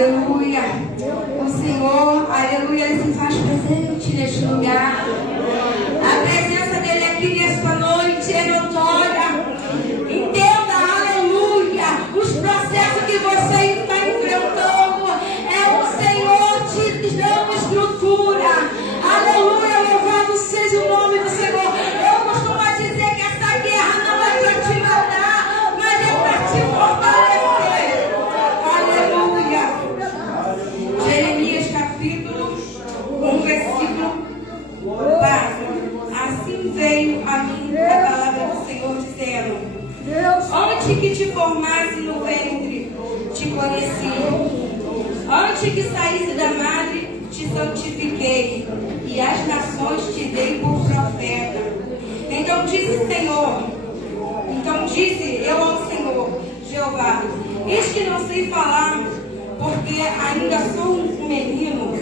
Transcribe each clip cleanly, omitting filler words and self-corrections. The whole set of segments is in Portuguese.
Aleluia. O Senhor, aleluia, Ele se faz presente neste lugar. A presença dEle aqui nesta noite é notória. Entenda, aleluia, os processos que no ventre te conheci. Antes que saísse da madre, te santifiquei, e as nações te dei por profeta. Então disse eu ao Senhor, Jeová, eis que não sei falar, porque ainda sou um menino.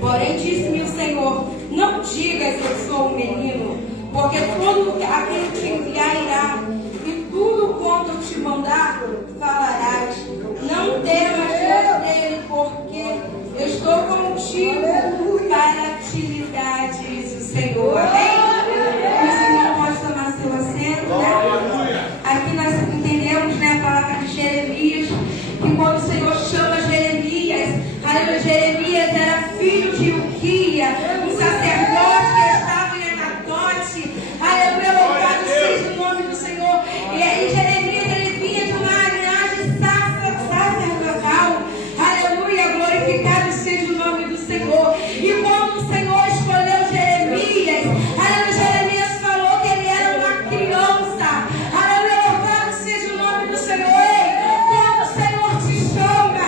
Porém disse-me o Senhor, não digas eu sou um menino, porque todo a quem te enviar irá, e tudo quanto te mandar falarás. Não temas diante dele, porque eu estou contigo para te livrar, diz o Senhor. Amém? Você não pode tomar seu assento, né? Aqui nós entendemos, né, a palavra de Jeremias, que quando o Senhor chama Jeremias, aleluia, Jeremias era filho de Uquia, um sacerdote que estava em Anatote. Aleluia, louvado seja o nome do Senhor. E aí Jeremias, ele vinha de uma linhagem sacerdotal. Aleluia, glorificado seja o nome do Senhor. E quando o Senhor escolheu Jeremias, aleluia, Jeremias falou que ele era uma criança. Aleluia, louvado seja o nome do Senhor. Quando o Senhor te chama,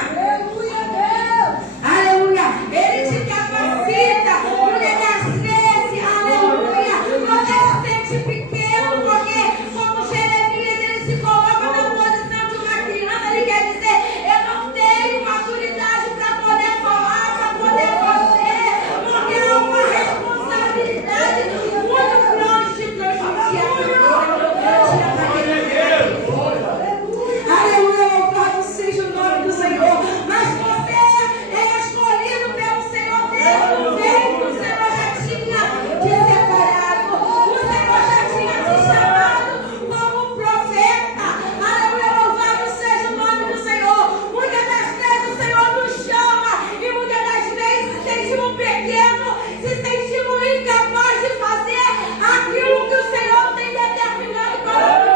aleluia, ele te capacita. Mulher das vezes, aleluia, você se sente pequeno, porque como Jeremias, ele se coloca na posição de uma criança. Ele quer dizer, eu não tenho maturidade para poder falar, para poder fazer, porque é uma responsabilidade muito grande de transmitir a aleluia, louvado seja o nome do Senhor. Mas você é escolhido pelo Senhor desde o ventre. O Senhor já tinha te separado, o Senhor já tinha te chamado como profeta. Aleluia, louvado seja o nome do Senhor. Muitas das vezes o Senhor nos chama e muitas das vezes se sentimos pequenos, se sentimos incapazes de fazer aquilo que o Senhor tem determinado para nós.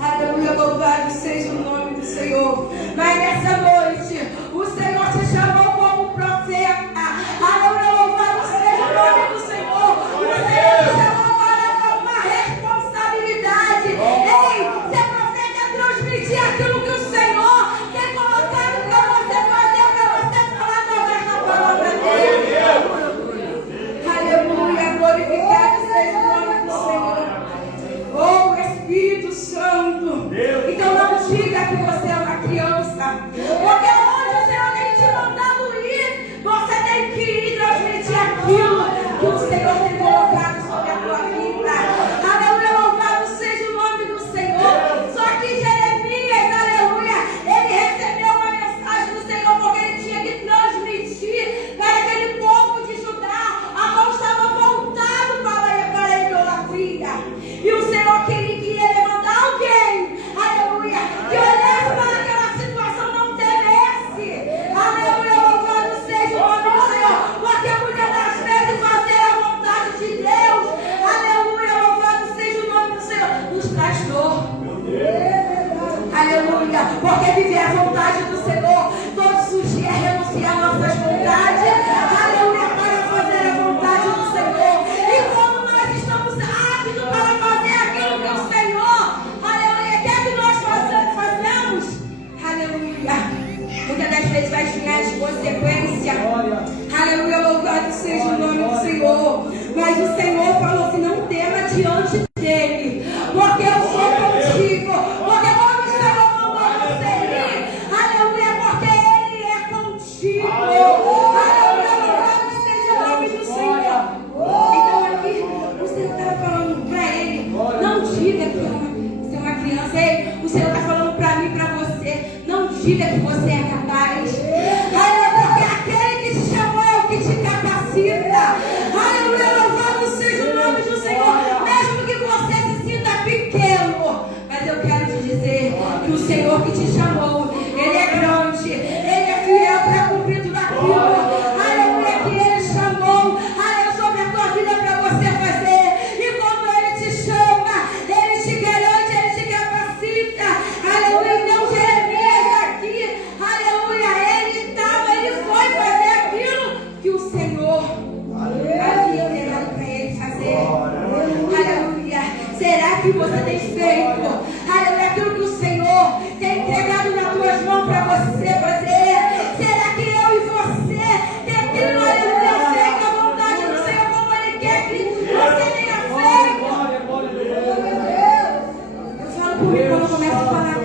Aleluia, louvado seja o nome do Senhor. Mas nessa noite, o Senhor te chamou como profeta. Aleluia, louvado seja o nome do Senhor. O Senhor te chamou para uma responsabilidade. Ei, ser profeta é transmitir aquilo que o Senhor tem colocado para você fazer, para você falar através da palavra dele. Aleluia, glorificado seja o nome do Senhor. Oh, Espírito Santo. Então não diga que você é uma criança, porque onde o Senhor tem te mandado ir, você tem que ir transmitir aquilo que o Senhor tem colocado sobre a tua vida. Aleluia, louvado seja o nome do Senhor. Só que Jeremias, aleluia, ele recebeu uma mensagem do Senhor, porque ele tinha que transmitir para aquele povo de Judá, a qual estava voltado para a idolatria. E o Senhor queria levantar alguém, aleluia, que olhasse para aquela situação, não temesse. Aleluia, louvado seja o nome do Senhor. Porque muitas das vezes fazer a vontade de Deus, aleluia, louvado seja o nome do Senhor, nos traz dor. Aleluia, porque viver a vontade do Senhor todos os dias, renunciar nossas vontades, aleluia, para fazer a vontade do Senhor. E quando nós estamos aptos para fazer aquilo que o Senhor, aleluia, quer que nós façamos, aleluia, muitas das vezes vai chegar de consequência. Aleluia, louvado seja o nome do Senhor. Mas o Senhor falou assim, não tema diante dele, porque eu sou contigo. Porque quando o Senhor mandou você ir, aleluia, porque ele é contigo. Aleluia, louvado seja o nome do Senhor. Então aqui o Senhor estava falando para ele, não diga que você é uma criança. Ei, o Senhor está falando para mim e para você, não diga que você é capaz. Aleluia, porque aquele que te chamou é o que te capacita. Aleluia, louvado seja o nome do Senhor. Mesmo que você se sinta pequeno, mas eu quero te dizer que o Senhor que te chamou, ele é grande, ele é fiel para cumprir tudo aquilo, aleluia, que ele chamou, aleluia, sobre a tua vida para você fazer. E quando ele te chama, ele te garante, ele te capacita. Aleluia, então Jeremias aqui, aleluia, ele foi fazer aquilo que o Senhor havia ordenado para ele fazer. Aleluia. Será que você tem feito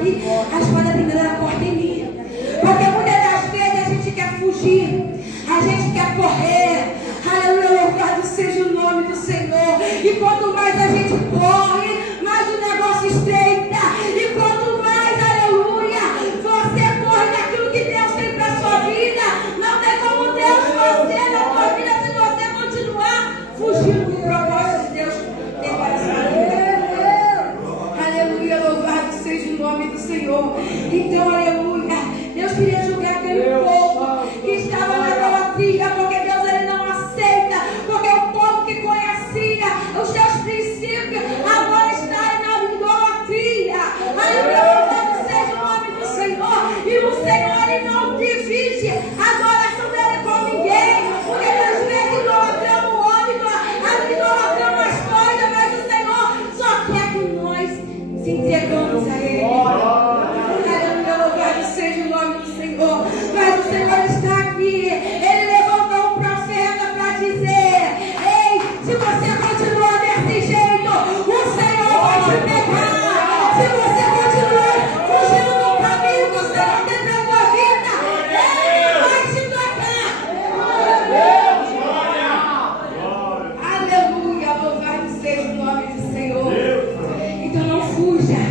aqui, a espada primeiro era corta em mim. Porque muitas das vezes a gente quer fugir, a gente quer correr. Aleluia, louvado seja o nome do Senhor. E quanto mais a gente corre, mais o negócio estreita. E quanto mais, aleluia, você corre daquilo que Deus tem para a sua vida, não tem como Deus fazer na sua vida se você continuar fugindo do propósito de Deus que tem para a sua vida. Aleluia, louvado seja o nome do Senhor. Então, aleluia, Deus queria julgar aquele povo que estava na idolatria, porque Deus ele não aceita, porque o povo que conhecia os seus princípios agora está na idolatria. Aleluia, louvado seja o nome do Senhor. E o Senhor ele não divide a adoração dele com ninguém, porque às vezes idolatramos o homem, idolatramos as coisas, mas o Senhor só quer que nós se entregamos a Ele. Aleluia, louvado seja o nome do Senhor. Mas o Senhor está aqui. Ele levantou um profeta para dizer: ei, se você continuar desse jeito, o Senhor vai te pegar. Se você continuar fugindo do caminho que o Senhor tem para a tua vida, Ele vai te tocar. Aleluia, louvado seja o nome do Senhor. Então não fuja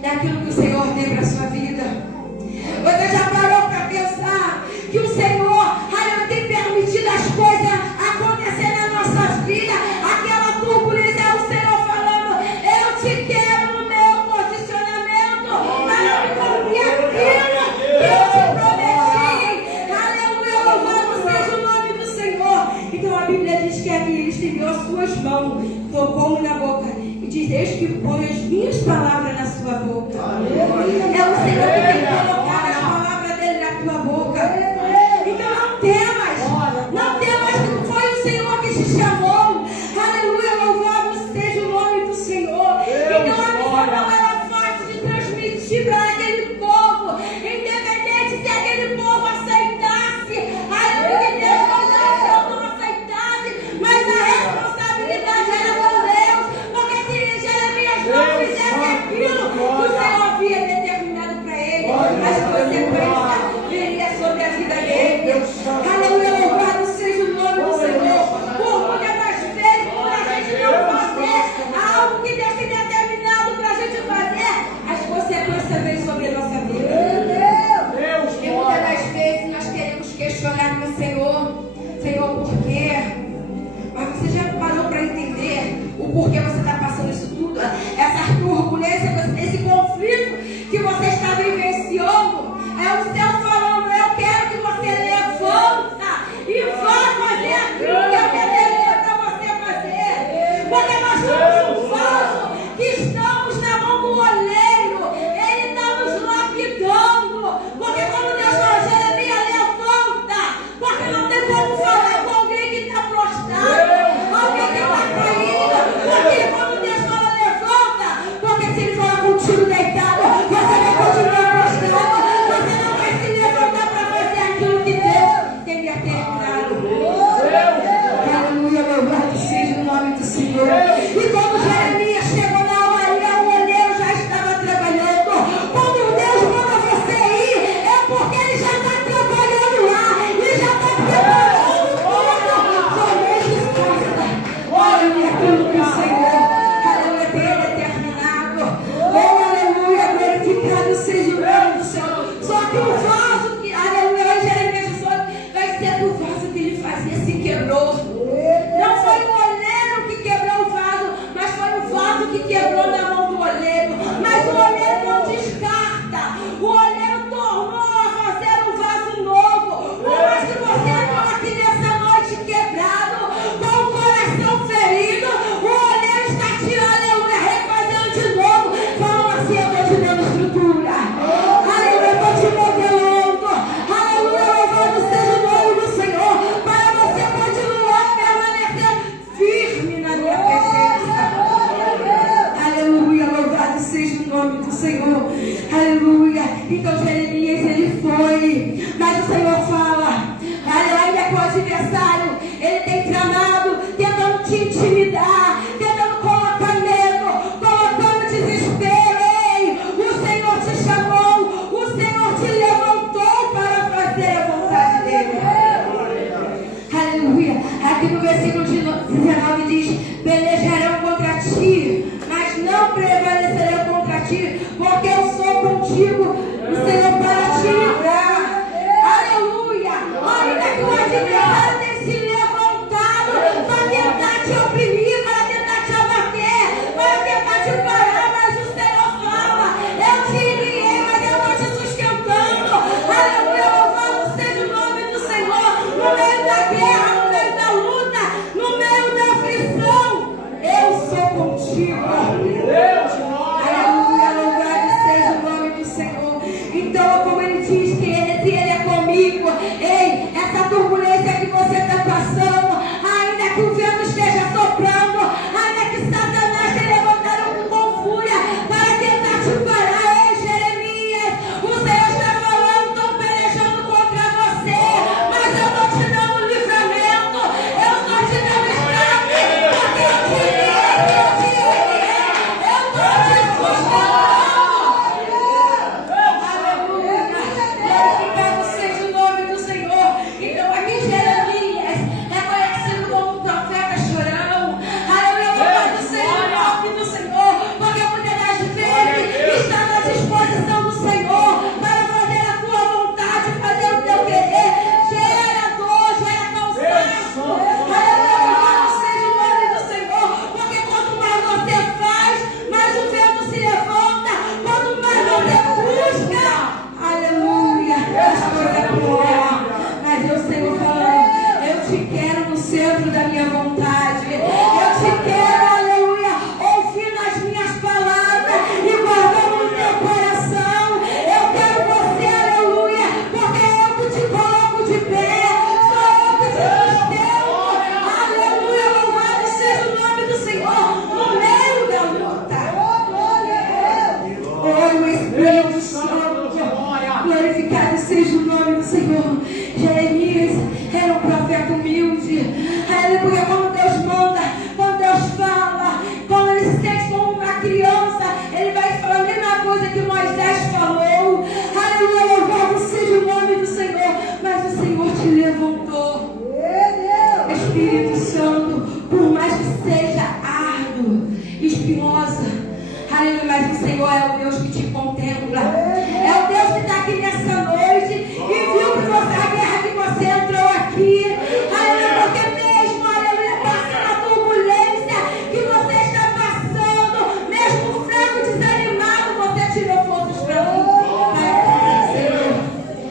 daquilo que o Senhor tem para a sua vida. Você já parou para pensar que o Senhor tem permitido as coisas acontecer nas nossas vidas? Aquela turbulência é o Senhor falando: eu te quero no meu posicionamento para me cumprir aquilo que eu te prometi. Aleluia, louvado seja o nome do Senhor. Então a Bíblia diz que aqui Ele estendeu as suas mãos, tocou-me na boca e diz: eis que põe as minhas palavras na sua boca. É o Senhor que tem colocado as palavras dele na tua boca. Então não temas, não temas, que foi o Senhor que te chamou. Aleluia, louvado seja o nome do Senhor. Então a missão não era fácil de transmitir para aquele povo, independente se aquele povo aceitasse. Aleluia, que Deus não aceitasse, mas a responsabilidade era com Deus, porque se Jeremias não fizesse aquilo que o Senhor havia determinado para ele, as consequências viriam sobre a vida dele. Aleluia, louvado seja o nome do Senhor. Por muitas das vezes, por a gente não fazer algo que Deus tem determinado para a gente fazer, as consequências vêm sobre a nossa vida. E muitas das vezes nós queremos questionar no Senhor: Senhor, por quê? Mas você já parou para entender o porquê você está passando isso tudo? Essa turbulência, esse conflito que você está vivenciando, é o céu falando: eu quero que você levanta e vá fazer aquilo que eu determinei para você fazer. Porque nós somos um vaso que estamos na mão do oleiro. Ele está nos lapidando. Porque quando Deus fala: Jeremias, levanta, porque não tem como falar com alguém que está prostrado, alguém que está caído. Porque quando Deus fala: levanta, porque se Ele falar contigo deitado, você vai continuar prostrado, você não vai se levantar para fazer aquilo que Deus tem determinado. Aleluia, louvado seja o nome do Senhor. E quando Jeremias chegou na hora, o olheiro já estava trabalhando. Quando Deus manda você ir, é porque Ele já está trabalhando lá, Ele já está preparando tudo. Somente descansa. Olha aquilo que o Senhor, aleluia, tem determinado. Oh, aleluia, glorificado seja o nome do Senhor. Só que o vaso que, aleluia, Jeremias vai ser do vaso que ele fazia se quebrou. Não foi o oleiro que quebrou o vaso, mas foi o vaso que quebrou na mão do oleiro. Mas o oleiro não descarta. O oleiro tornou a fazer um vaso novo. Por mais que você está aqui nessa noite quebrado, com o coração ferido, o oleiro está te, aleluia, refazendo de novo. Fala assim: eu estou te dando estrutura. Aleluia, eu estou te modelando. Aleluia, louvado seja o nome do Senhor, para você continuar permanecendo firme na minha presença. Aleluia, louvado seja o nome do Senhor. Aleluia. Então Jeremias, ele foi, mas o Senhor fala: ainda que o adversário ele tem tramado, tentando te intimidar, tentando colocar medo, colocando desespero. Ei, o Senhor te Oh, Espírito Santo, glorificado seja o nome do Senhor. Jeremias era um profeta humilde. Aleluia, quando Deus manda, quando Deus fala, quando ele se sente como uma criança, ele vai falar a mesma coisa que Moisés falou. Aleluia, louvado seja o nome do Senhor. Mas o Senhor te levantou. Espírito Santo, por mais que seja árduo, espinhosa, aleluia, mas o Senhor é o Deus que te contempla. É o Deus que está aqui nessa noite e viu que você, a guerra que você entrou aqui, aleluia, porque mesmo, aleluia, passando a turbulência que você está passando, mesmo fraco, desanimado, você tirou forças para mim.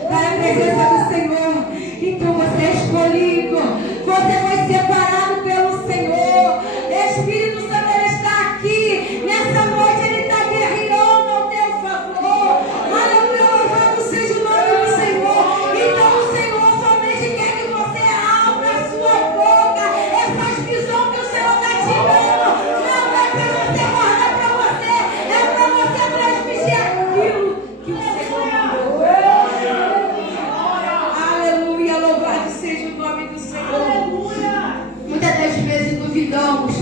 Para a presença do Senhor. Então você é escolhido, você foi separado pelo Senhor. Espírito Santo, ele está aqui nessa noite, ele está guerreando ao teu favor. Aleluia, louvado seja o nome do Senhor. Então o Senhor somente quer que você abra a sua boca. Essa visão que o Senhor está te dando não é para você guardar para você, é para você transmitir aquilo que o Senhor mandou. Aleluia, louvado seja o nome do Senhor. Muitas das vezes duvidamos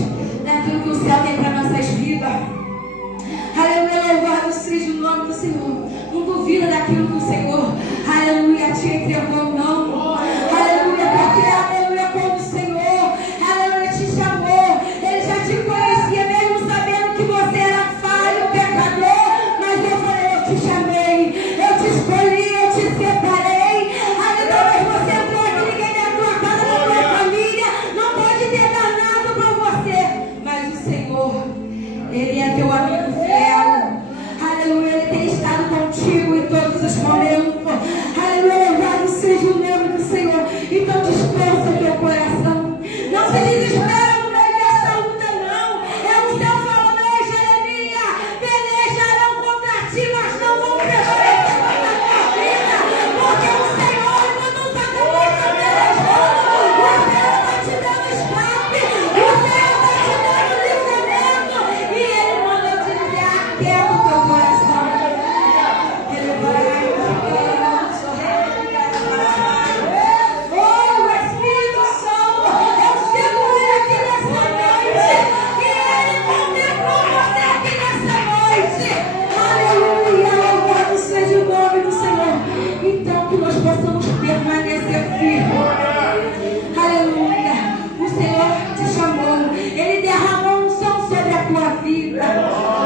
daquilo que o céu tem para nossas vidas. Aleluia, louvado seja o nome do Senhor. Não duvida daquilo que o Senhor, aleluia, te entregou, não. Aleluia, porque, aleluia, quando o Senhor, aleluia, te chamou, ele já te conhecia, mesmo sabendo que você era falho, pecador. Mas eu falei, eu te chamei, eu te escolhi, eu te separei. Aleluia, você entrou aqui, ninguém da tua casa, da tua família, não pode ter dado nada para você. Mas o Senhor, ele é teu amigo fiel. Aleluia, ele tem estado contigo em todos os momentos. Aleluia, louvado seja o nome do Senhor. Então descansa o teu coração. Não se desespera no meio dessa luta, não. É o Senhor falando, ei, Jeremias, pelejarão contra ti, mas não vão prevalecer contra a tua vida. Porque o Senhor, quando Satanás está pelejando, o Senhor está te dando escape, o Senhor está te dando livramento. E ele manda te dizer, aquieta o teu coração. Ele vai, oh, o Espírito Santo, eu seguro aqui nessa noite. E ele contemplou você aqui nessa noite. Aleluia, louvado seja o nome do Senhor. Então que nós possamos permanecer firmes. Aleluia, o Senhor te chamou, ele derramou unção sobre a tua vida.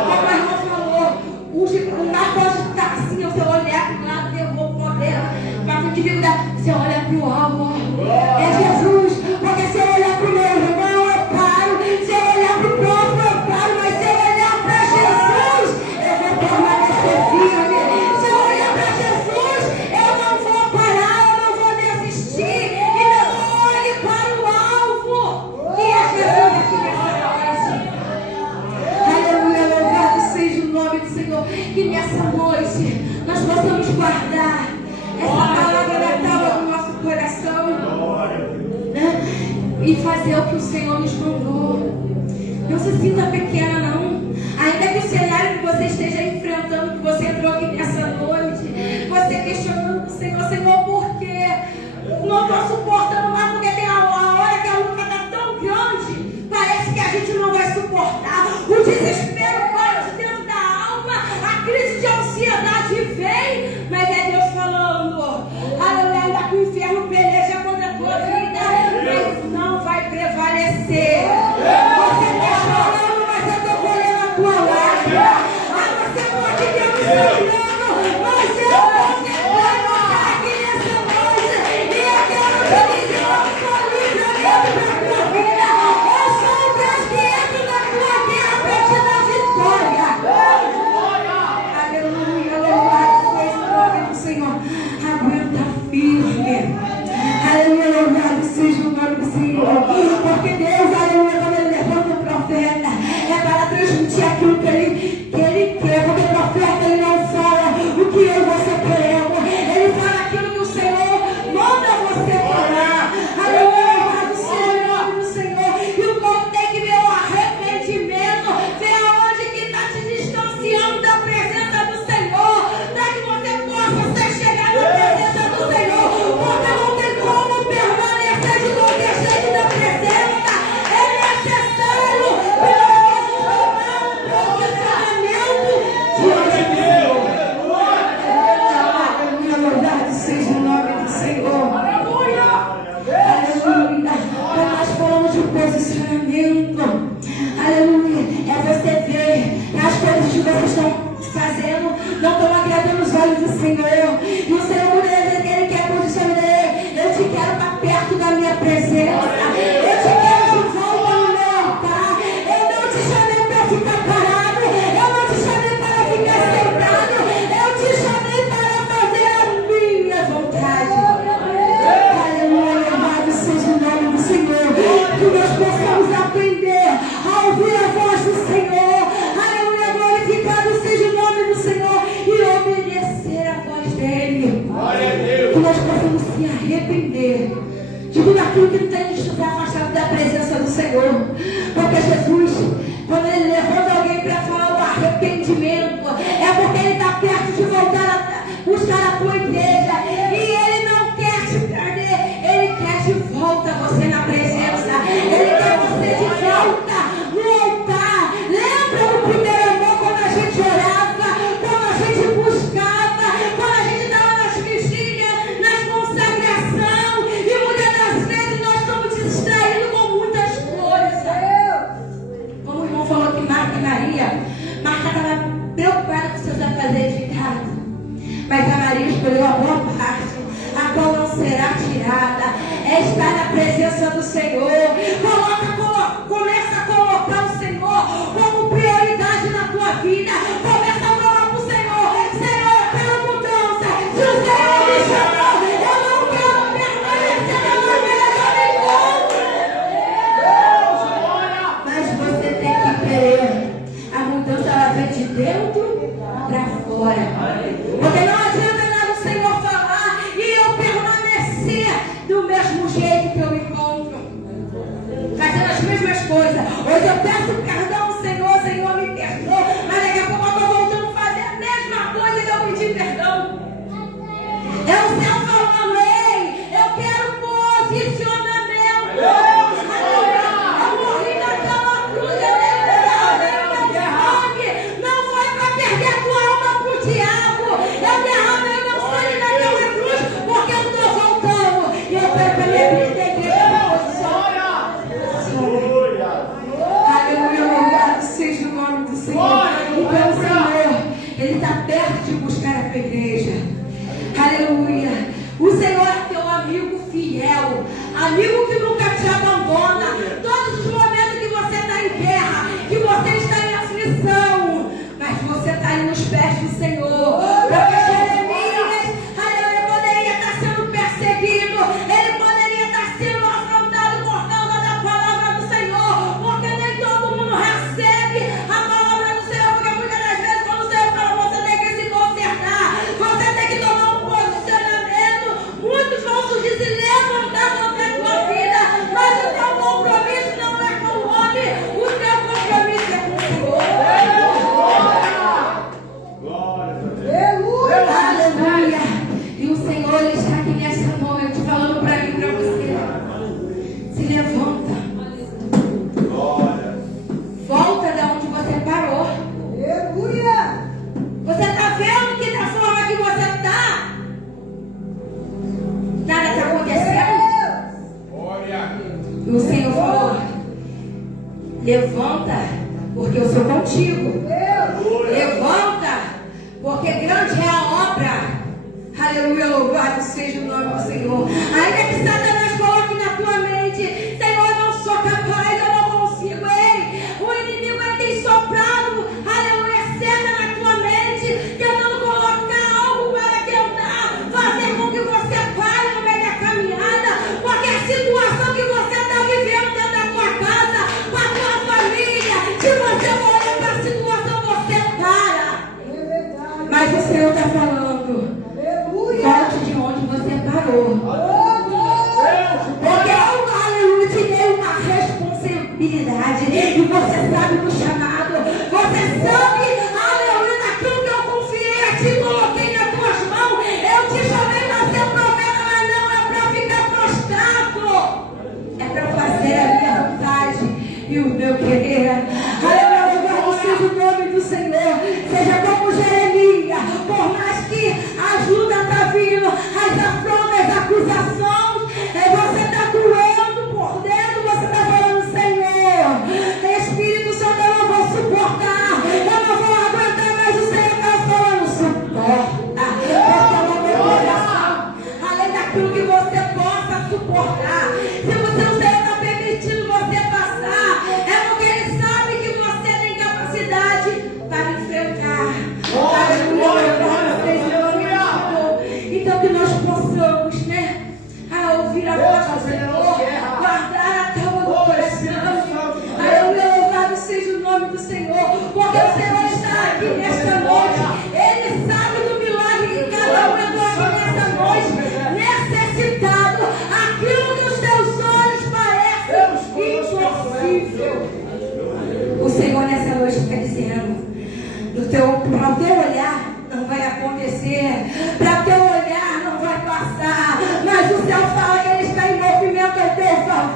Como a irmã falou, o mar pode estar assim, o seu olhar para o lado, eu vou poder. Mas o que você olha para o alvo, é Jesus. Porque se eu olhar para o meu irmão, eu paro. Se eu olhar para o próximo, eu paro. Mas se eu olhar para Jesus, eu vou permanecer firme. Se eu olhar para Jesus, eu não vou parar, eu não vou desistir. Então olhe para o alvo, que é Jesus aqui nessa noite. Aleluia, louvado seja o nome do Senhor. Que nessa noite nós possamos guardar essa palavra na tábua do nosso coração, né? E fazer o que o Senhor nos mandou. Não se sinta pequena, não. Ainda que o cenário que você esteja enfrentando, que você entrou aqui nessa noite, você questionando o Senhor, Senhor, por quê? Não estou suportando mais, porque tem a hora que a luta está tão grande, parece que a gente não vai suportar. O desespero bate dentro da alma, a crise de ansiedade vem, mas é Deus falando, aleluia, que o inferno peleja contra a tua vida, mas não vai prevalecer. Você está chorando, mas eu estou colhendo a tua lágrima. Você pode ter me sangrando, mas eu vou tentar aqui nessa noite. E eu quero te dizer fazendo não estão agradando os olhos do Senhor. E o Senhor, Ele quer posicionar. Eu te quero para perto da minha presença. Eu te quero de volta no meu altar. Eu não te chamei para ficar parado. Eu não te chamei para ficar sentado. Eu te chamei para fazer a minha vontade. Aleluia, amado seja o nome do Senhor. Que nós possamos aprender a ouvir a voz do Senhor. Aleluia, glorificado seja o nome do Senhor e obedecer a voz dele. Que nós possamos se arrepender de tudo aquilo que tem nos afastado da presença do Senhor. Porque Jesus, quando Ele levanta alguém para falar o arrependimento, é porque Ele está perto de voltar a buscar a tua igreja. E Ele não quer te perder, Ele quer de volta você na presença. Ele quer você de volta no altar. Lembra do primeiro amor, quando a gente orava, quando a gente buscava, quando a gente estava nas vigílias, nas consagrações, e muitas das vezes nós estamos distraídos com muitas coisas. Como o irmão falou que Marta e Maria, Marta estava preocupada com seus afazeres de casa, mas a Maria escolheu a boa parte, a qual não será tirada. É estar na presença do Senhor. Começa a colocar o Senhor como prioridade na tua vida. Começa a falar para o Senhor: Senhor, eu quero mudança. Se o Senhor me chamou, eu não quero permanecer na mesa nenhuma. Mas você tem que querer. A mudança, ela vem de dentro para fora. Porque não adianta nada o Senhor falar e eu permanecer do mesmo jeito que eu me encontro, fazendo as mesmas coisas. Hoje eu peço perdão ao Senhor, Senhor me perdoa, mas daqui a pouco eu estou voltando a fazer a mesma coisa que eu pedi perdão. É o céu falando: ei, eu quero posicionamento. Eu morri naquela cruz, eu derramei meu sangue. Não foi para perder a tua alma para o diabo. Eu derramei meu sangue naquela cruz porque eu estou voltando. E eu quero que a minha vida da igreja posicione. Aleluia, louvado seja o nome do Senhor. Então o Senhor, Ele está perto de buscar a tua igreja. Aleluia. O Senhor é teu amigo fiel, amigo que nunca te abandona. Todos os momentos que você está em guerra, que você está em aflição, mas você está aí nos pés do Senhor. Porque Jeremias, aleluia, poderia estar sendo perseguido, ele poderia estar sendo afrontado por causa da palavra do Senhor, porque nem todo mundo recebe a palavra do Senhor. Porque muitas das vezes, quando o Senhor fala, você tem que se consertar, você tem que tomar um posicionamento. Muitos vão surgir, se levantar contra a tua vida, mas o teu compromisso não é com o homem, o teu compromisso é com o Senhor. Aleluia. E o Senhor, Ele está aqui nessa noite falando para mim, para você: se levanta, volta da onde você parou. Você está vendo que da forma que você está, nada está acontecendo? E o Senhor falou: levanta, porque eu sou contigo. Levanta, porque grande é a obra. Aleluia, louvado seja o nome do Senhor. Ainda que Satanás coloque na tua mente: Senhor, eu não sou capaz, eu não consigo. Ei, o inimigo, ele tem soprado, aleluia, seta na tua mente, tentando colocar algo para tentar fazer com que você pare no meio da caminhada. Porque a situação que você está vivendo dentro da tua casa, com a tua família, se você olhar para a situação, você para. Mas o Senhor está falando: volte de onde você parou. Porque eu, aleluia, te dei uma responsabilidade. E você sabe do chamado. Você sabe, aleluia, daquilo que eu confiei a ti, coloquei nas tuas mãos. Eu te chamei para ser profeta, mas não é para ficar prostrado. É para fazer a minha vontade e o meu querer. Aleluia, louvado seja o nome do Senhor. Seja como Jeremias, por mais que a ajuda está vindo, as afrontas, as acusações, você está doendo por dentro, você está falando: Senhor, Espírito Santo, eu não vou suportar, eu não vou aguentar mais. O Senhor está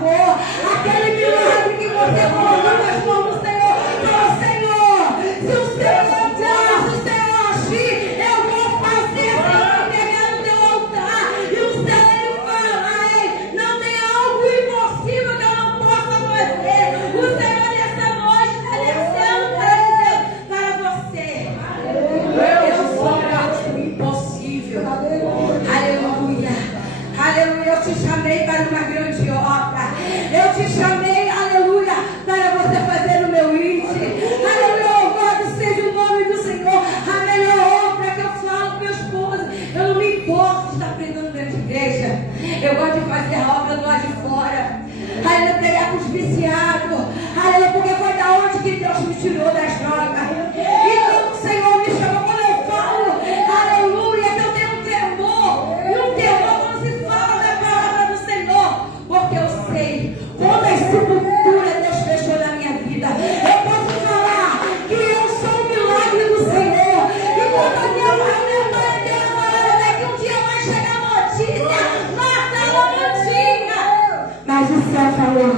favor, aquele milagre que você colocou nas mãos do Senhor. Fala, Senhor, se o Senhor entrar, se o Senhor agir, eu vou fazer, eu vou pegar no teu altar. E o céu, ele fala, não tem algo impossível que eu não possa fazer. O Senhor nessa noite está descendo para dizer para você, eu sou o impossível. Aleluia. Aleluia, eu te chamei para uma grande obra. Eu te chamei, aleluia, para você fazer o meu índice. Aleluia, louvado seja o nome do Senhor. A melhor obra que eu falo para meu esposo, eu não me importo de estar pregando dentro de igreja. Eu gosto de fazer a obra do lado de fora. Aleluia, pregar com os viciados. Aleluia, porque foi da onde que Deus me tirou das drogas. Então o Senhor me chamou. Quando eu falo, aleluia, que eu tenho um temor. E um temor quando se fala da palavra do Senhor. Porque eu sei quantas sepulturas Deus fechou na minha vida. Eu posso falar que eu sou um milagre do Senhor. E quando a minha pai dela falava, daqui um dia vai chegar a notícia, mata a notícia. Mas o céu falou,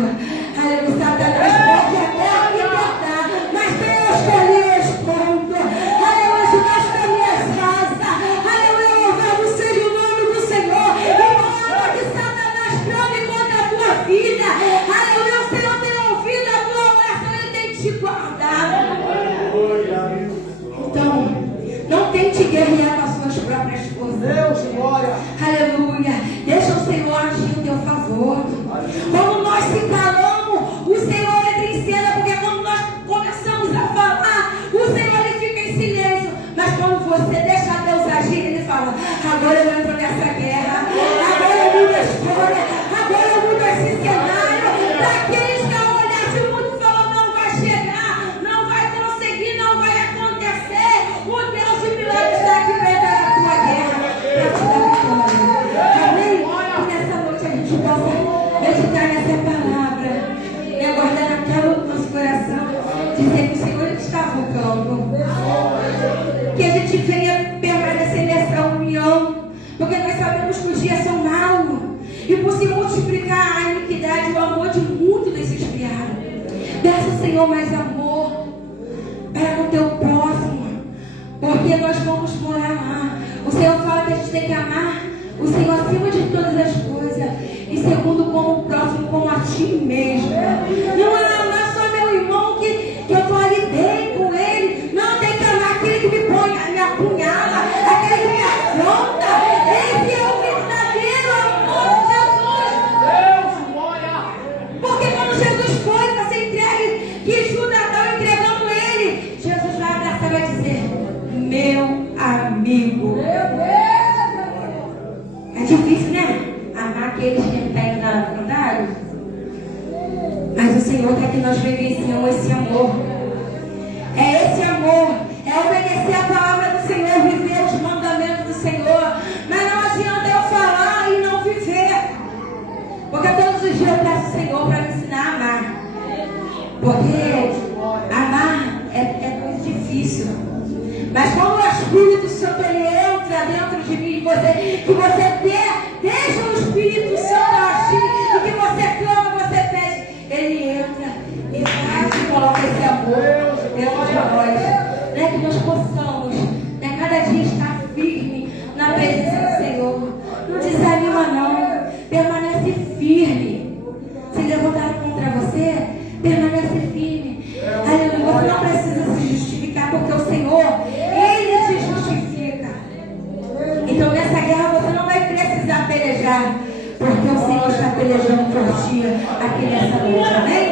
aleluia, Satanás pode até libertar, mas quem eu escolhi eu escondo. Aleluia, debaixo das minhas asas. Aleluia, louvado seja o nome do Senhor. E manda que Satanás clame contra a tua vida. Aleluia, o Senhor tem ouvido a tua oração, Ele tem te guardado. Então, não tente guerrear com as suas próprias forças. Deus, glória. Aleluia. Deixa o Senhor agir em teu favor. Quando nós se calamos, o Senhor entra em cena, porque quando nós começamos a falar, o Senhor ele fica em silêncio. Mas quando você deixa Deus agir, Ele fala, agora eu entro nessa guerra, agora eu mudo a história, agora eu mudo esse cenário. Daqueles que ao olhar de mundo falam, não vai chegar, não vai conseguir, não vai acontecer. O Deus de milagres está aqui para entrar na tua guerra, para te dar vitória. Amém? Que nessa noite a gente possa meditar nessa palavra e aguardar naquela no nosso coração, dizer que o Senhor está voltando. Que a gente venha permanecer nessa união, porque nós sabemos que os dias são maus e por se multiplicar a iniquidade, o amor de muito nos esfriaram. Desce, Senhor, mais amor para o teu próximo, porque nós vamos morar lá. O Senhor fala que a gente tem que amar o Senhor acima de todas as coisas, e segundo como o próximo, como a ti mesmo. Não é amar só meu irmão que eu estou ali dentro com ele. Não, tem que amar aquele que me apunhala, aquele que me afronta. Esse é o verdadeiro amor de Jesus. Deus, glória. Porque quando Jesus foi para ser entregue, que Judas estava entregando ele, Jesus vai abraçar e vai dizer, meu amigo. É difícil, né? Amar aqueles que estão indo na vantagem. Mas o Senhor quer que nós vivenciamos esse amor. É esse amor. É obedecer a palavra do Senhor, viver os mandamentos do Senhor. Mas não adianta eu falar e não viver. Porque todos os dias eu peço ao Senhor para me ensinar a amar. Porque amar é coisa difícil. Mas quando o Espírito Santo ele entra dentro de mim, que você deixa o Espírito Santo agir, e que você clama, você pede, ele entra e faz e coloca esse amor dentro de nós. Né? Que nós possamos, né, cada dia estar firme na presença do Senhor. Não desanima não, permanece firme. Se levantaram contra você, permanece firme. Aleluia, você não precisa se justificar, porque o Senhor, Ele te justifica. Então nessa guerra você não vai precisar pelejar, porque o Senhor está pelejando por ti aqui nessa noite, amém?